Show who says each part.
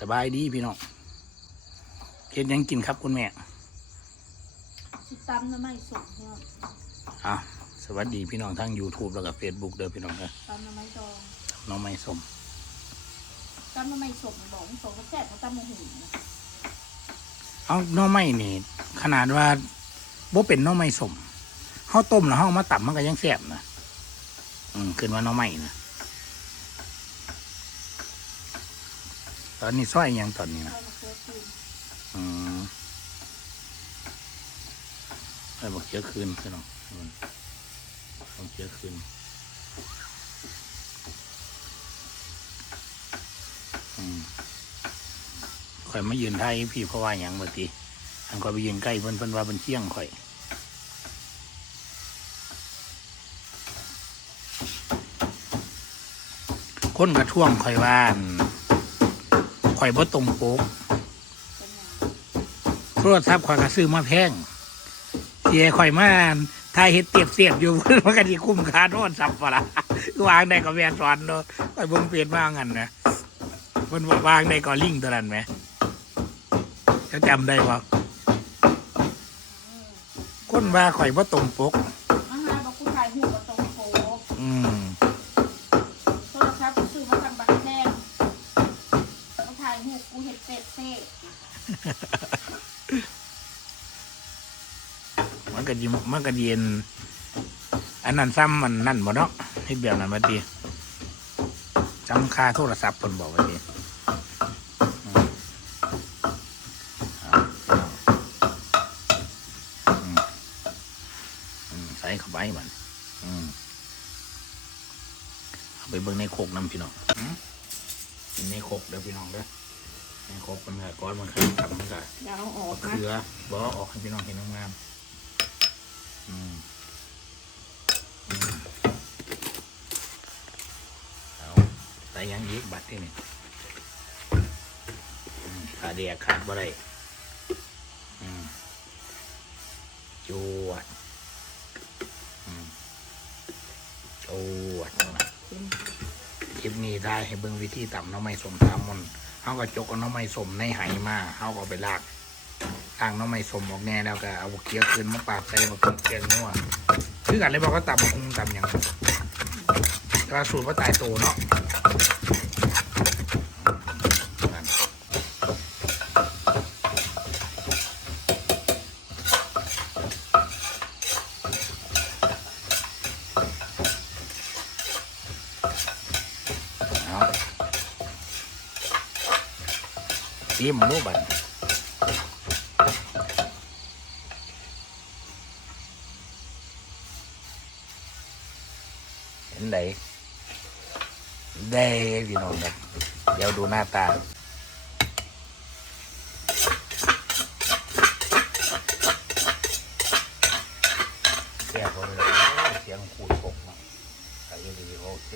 Speaker 1: สบายดีพี่น้องเฮ็ดหยังกินครับคุณแม่
Speaker 2: สิตำน้ำไม่สดเนี่ย
Speaker 1: อะสวัสดีพี่น้องทั้ง YouTube แล้วก็ Facebook เด้อพี่น้องเด้อ
Speaker 2: ตำน้ำไม่ดอง
Speaker 1: น้องไม้ส้ม
Speaker 2: ตำน้ำไม่สดบอกสดก็แซ่บเขาตำมะหุ่นนะ
Speaker 1: เอาหน้องไม้นี่ขนาดว่าบ่เป็นหน้องไม้ส้มเฮาต้มแล้วเฮาเอามาตับมันก็ยังแซ่บนะอืมขึ้นว่าหน้องไม้นะ ตอนนี้ซอยอยังตอนนี้นะ
Speaker 2: เรามาเคี่ยวคื
Speaker 1: อืมไปบอกเยอะคืนพี่น้องบอกเยอะคืนอืมข่อยมายืนไทยพี่เพราะว่าอย่างเมื่อกี้อันก็ไปยืนใกล้เพิ่นเพิ่นว่าเป็นเชี่ยงข่อยคนกระท่วงข่อยว่าน ข่อยบ่ตรงโป๊กโทรศัพท์ข่อยก็ซื้อมาแพงเสียข่อยมาถ่ายเฮ็ดเตียบเสียบอยู่มันก็ดีคุ้มค่าโทรศัพท์ปะละวางได้ก็แม่นสอนเนาะข่อยบ่งเปลี่ยนว่างั้นนะเพิ่นบอกวางได้ก็ลิงตัวนั้นไหมจะจำได้บ่คนว่าข่อยบ่ตรงปก
Speaker 2: เห็ดเป็ดเซ่
Speaker 1: มันก็ยิมันก็เย็น อันนั้นซ้ำมันนั่นบ่เนาะเฮ็ดแบบนั้นมาดีจำค่าโทรศัพท์เพิ่นบอกไว้ดีอืมเอาอืมอืมใส่เข้าไปมันเอาไปเบิ่งในโคกน้ำพี่น้องในโคกเด้อพี่น้องเด้อ ในโคกมันก็ก้อนมันขึ้นทำมันก็
Speaker 2: อย่าเอาออก
Speaker 1: มะ
Speaker 2: นะ
Speaker 1: เขือบอกออกให้พี่น้องเห็นงามๆอืมอืมเอาใส่หยังอีกบัตรที่นี่อืมขาเดียขาดบ่ได้อืมจวดอืมจวดนะค ลิปนี้ได้ให้เบิ้งวิธีต่ำน้ำไม้สมสามมนเขาก็จกเอาหน้ำไม้สมในไหมาเขาก็ไปลากลางน้ำไม่สมออกแน่แล้วก็เอาเกี๊ยวคืนมาปาดใส่มาคุกเกี๊ยวนัวคือกันเลยบอกก็ตำคุงตำอย่างแต่ว่าสูตรว่าตายโตเนาะนั่นเอา ซีมมันรู้บัดเห็นไหนได้พี่น้องครับเดี๋ยวดูหน้าตาแก่พอเลยเสียงขูดปกมาใส่ดีโอเค